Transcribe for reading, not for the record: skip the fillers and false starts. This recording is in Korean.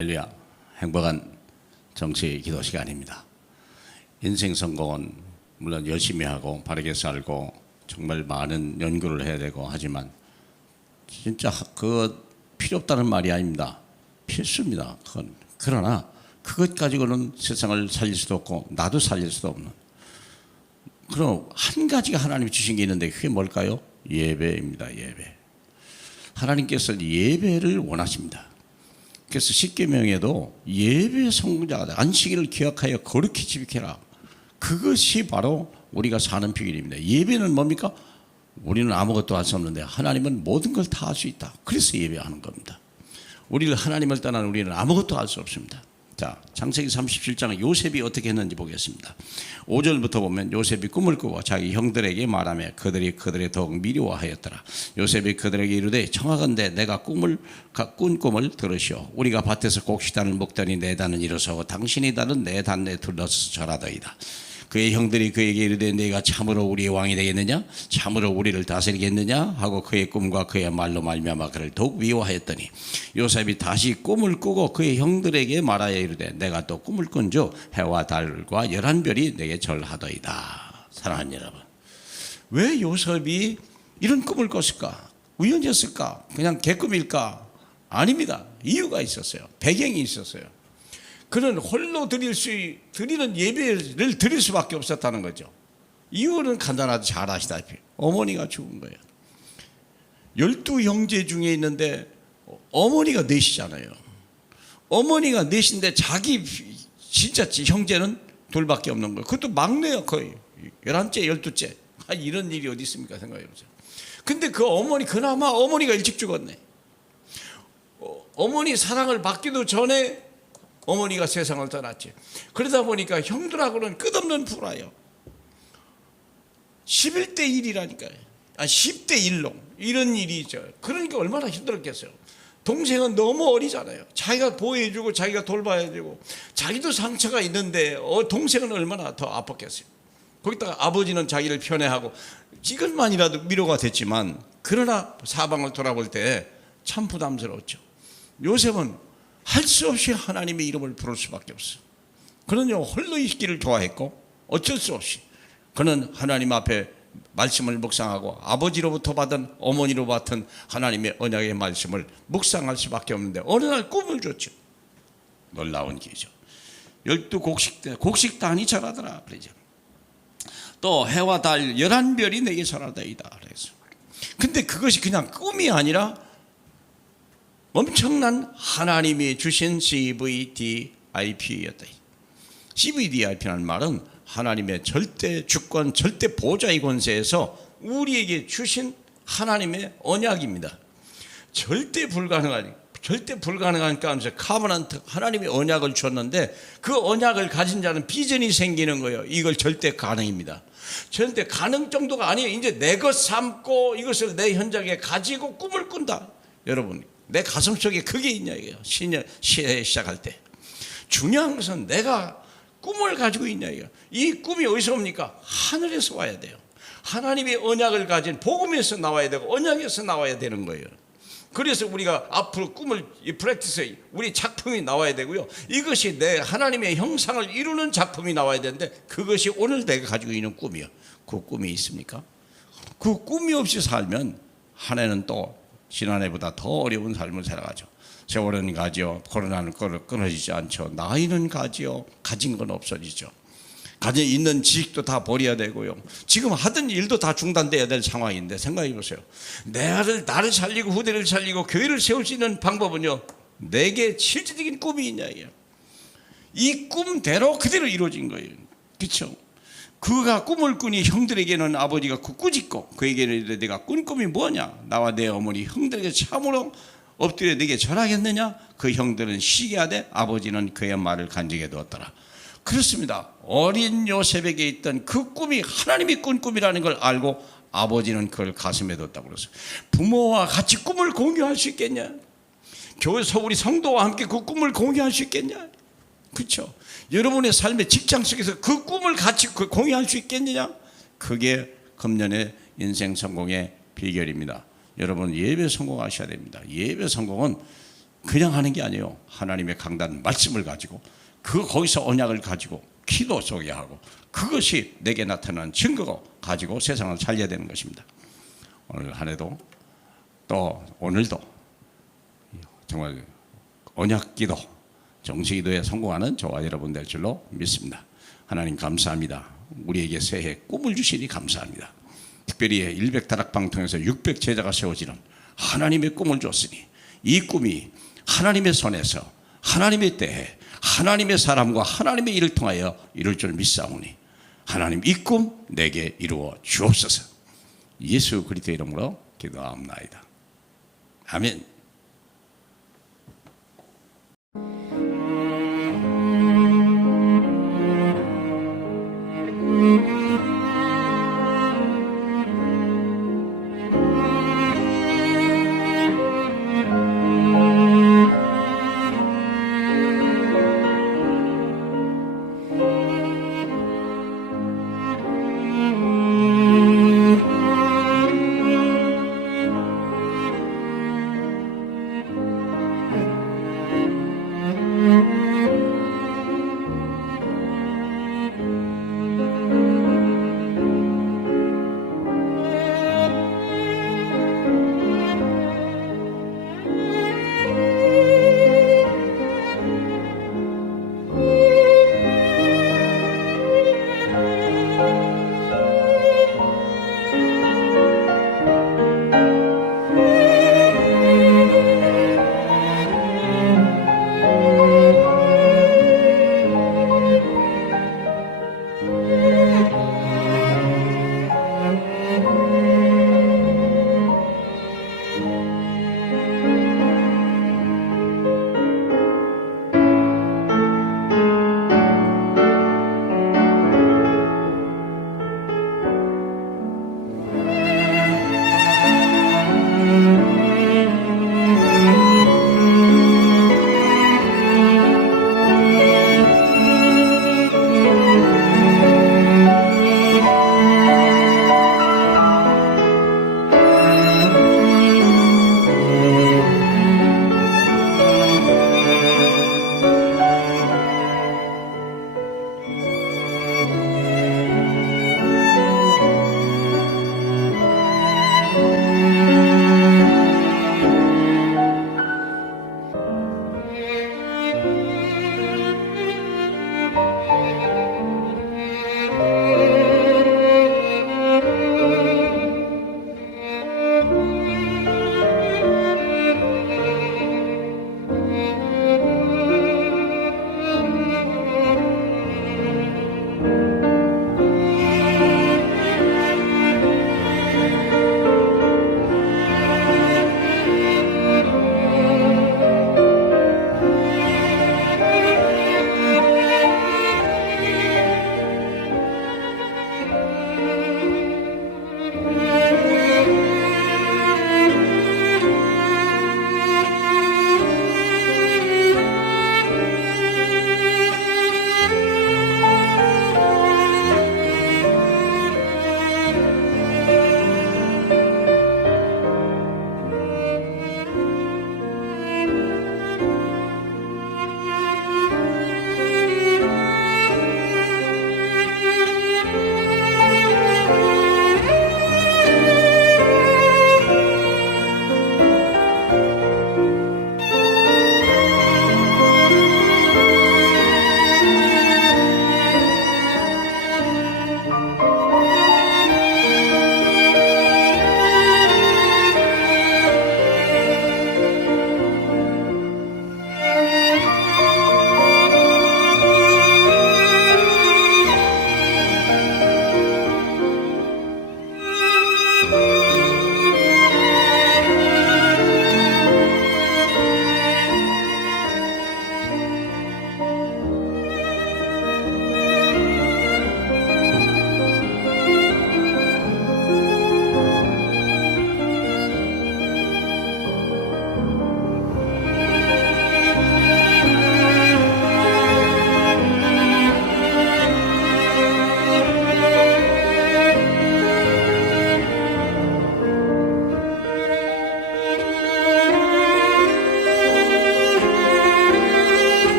할렐루야, 행복한 정치 기도 시간입니다. 인생 성공은 물론 열심히 하고 바르게 살고 정말 많은 연구를 해야 되고 하지만 진짜 그거 필요 없다는 말이 아닙니다. 필수입니다. 그건. 그러나 그것 가지고는 세상을 살릴 수도 없고 나도 살릴 수도 없는, 그럼 한 가지가 하나님이 주신 게 있는데 그게 뭘까요? 예배입니다. 예배. 하나님께서 예배를 원하십니다. 그래서 십계명에도 예배 성공자가 안식일을 기억하여 거룩히 지키라. 그것이 바로 우리가 사는 비결입니다. 예배는 뭡니까? 우리는 아무것도 할 수 없는데 하나님은 모든 걸 다 할 수 있다. 그래서 예배하는 겁니다. 우리를 하나님을 떠난 우리는 아무것도 할 수 없습니다. 자, 창세기 37장은 요셉이 어떻게 했는지 보겠습니다. 5절부터 보면 요셉이 꿈을 꾸고 자기 형들에게 말하며 그들이 그들의 더욱 미워하였더라. 요셉이 그들에게 이르되 청하건대 내가 꾼 꿈을 들으시오. 우리가 밭에서 곡식단을 먹더니 내 단은 일어서고 당신의 단은 내 단에 둘러서 절하더이다. 그의 형들이 그에게 이르되 네가 참으로 우리의 왕이 되겠느냐? 참으로 우리를 다스리겠느냐? 하고 그의 꿈과 그의 말로 말미암아 그를 더욱 미워하였더니 요셉이 다시 꿈을 꾸고 그의 형들에게 말하여 이르되 내가 또 꿈을 꾼즉 해와 달과 11별이 내게 절하더이다. 사랑하는 여러분, 왜 요셉이 이런 꿈을 꿨을까? 우연이었을까? 그냥 개꿈일까? 아닙니다. 이유가 있었어요. 배경이 있었어요. 그는 홀로 드리는 예배를 드릴 수밖에 없었다는 거죠. 이유는 간단하죠. 잘 아시다시피 어머니가 죽은 거예요. 12형제 중에 있는데 어머니가 넷이잖아요. 어머니가 넷인데 자기 진짜 형제는 둘밖에 없는 거예요. 그것도 막내요. 거의 11째 12째. 이런 일이 어디 있습니까? 생각해보세요. 근데 그 어머니, 그나마 어머니가 일찍 죽었네. 어머니 사랑을 받기도 전에 어머니가 세상을 떠났지. 그러다 보니까 형들하고는 끝없는 불화요. 11대 1이라니까요. 10대 1로 이런 일이 있죠. 그러니까 얼마나 힘들었겠어요. 동생은 너무 어리잖아요. 자기가 보호해주고 자기가 돌봐야 되고 자기도 상처가 있는데 동생은 얼마나 더 아팠겠어요. 거기다가 아버지는 자기를 편애하고 이것만이라도 위로가 됐지만 그러나 사방을 돌아볼 때 참 부담스러웠죠. 요셉은 할 수 없이 하나님의 이름을 부를 수밖에 없어요. 그는요 홀로 있기를 좋아했고 어쩔 수 없이 그는 하나님 앞에 말씀을 묵상하고 아버지로부터 받은 어머니로 받은 하나님의 언약의 말씀을 묵상할 수밖에 없는데 어느 날 꿈을 줬죠. 놀라운 기죠. 곡식단이 절하더라 그러죠. 또 해와 달 11별이 내게 절하다이다 그래서. 근데 그것이 그냥 꿈이 아니라 엄청난 하나님이 주신 CVDIP였다. CVDIP라는 말은 하나님의 절대 주권, 절대 보좌의 권세에서 우리에게 주신 하나님의 언약입니다. 절대 불가능한 가운데서 카버넌트, 하나님의 언약을 줬는데 그 언약을 가진 자는 비전이 생기는 거예요. 이걸 절대 가능입니다. 절대 가능 정도가 아니에요. 이제 내 것 삼고 이것을 내 현장에 가지고 꿈을 꾼다. 여러분, 내 가슴 속에 그게 있냐 이게요. 시해 시작할 때 중요한 것은 내가 꿈을 가지고 있냐 이게요. 이 꿈이 어디서 옵니까? 하늘에서 와야 돼요. 하나님의 언약을 가진 복음에서 나와야 되고 언약에서 나와야 되는 거예요. 그래서 우리가 앞으로 꿈을 프랙티스, 우리 작품이 나와야 되고요. 이것이 내 하나님의 형상을 이루는 작품이 나와야 되는데 그것이 오늘 내가 가지고 있는 꿈이요. 그 꿈이 있습니까? 그 꿈이 없이 살면 한 해는 또 지난해보다 더 어려운 삶을 살아가죠. 세월은 가지요. 코로나는 끊어지지 않죠. 나이는 가지요. 가진 건 없어지죠. 가진 있는 지식도 다 버려야 되고요. 지금 하던 일도 다 중단돼야 될 상황인데 생각해 보세요. 나를 살리고 후대를 살리고 교회를 세울 수 있는 방법은요. 내게 실질적인 꿈이 있냐 이게요. 이 꿈대로 그대로 이루어진 거예요. 그렇죠? 그가 꿈을 꾸니 형들에게는 아버지가 꾸짖고 그에게는 내가 꾼 꿈이 뭐냐? 나와 내 어머니 형들에게 참으로 엎드려 내게 절하겠느냐? 그 형들은 시기하되 아버지는 그의 말을 간직해 두었더라. 그렇습니다. 어린 요셉에게 있던 그 꿈이 하나님이 꾼 꿈이라는 걸 알고 아버지는 그걸 가슴에 뒀다고 그랬어요. 부모와 같이 꿈을 공유할 수 있겠냐? 교회에서 우리 성도와 함께 그 꿈을 공유할 수 있겠냐? 그렇죠? 여러분의 삶의 직장 속에서 그 꿈을 같이 공유할 수 있겠느냐? 그게 금년의 인생 성공의 비결입니다. 여러분 예배 성공하셔야 됩니다. 예배 성공은 그냥 하는 게 아니에요. 하나님의 강단 말씀을 가지고 거기서 언약을 가지고 기도 속에 하고 그것이 내게 나타나는 증거가 가지고 세상을 살려야 되는 것입니다. 오늘 한 해도 또 오늘도 정말 언약기도 정식기도에 성공하는 저와 여러분 될 줄로 믿습니다. 하나님 감사합니다. 우리에게 새해 꿈을 주시니 감사합니다. 특별히 100다락방 통해서 600제자가 세워지는 하나님의 꿈을 줬으니 이 꿈이 하나님의 손에서 하나님의 때에 하나님의 사람과 하나님의 일을 통하여 이룰 줄 믿사오니 하나님 이 꿈 내게 이루어 주옵소서. 예수 그리스도의 이름으로 기도합니다. 아멘.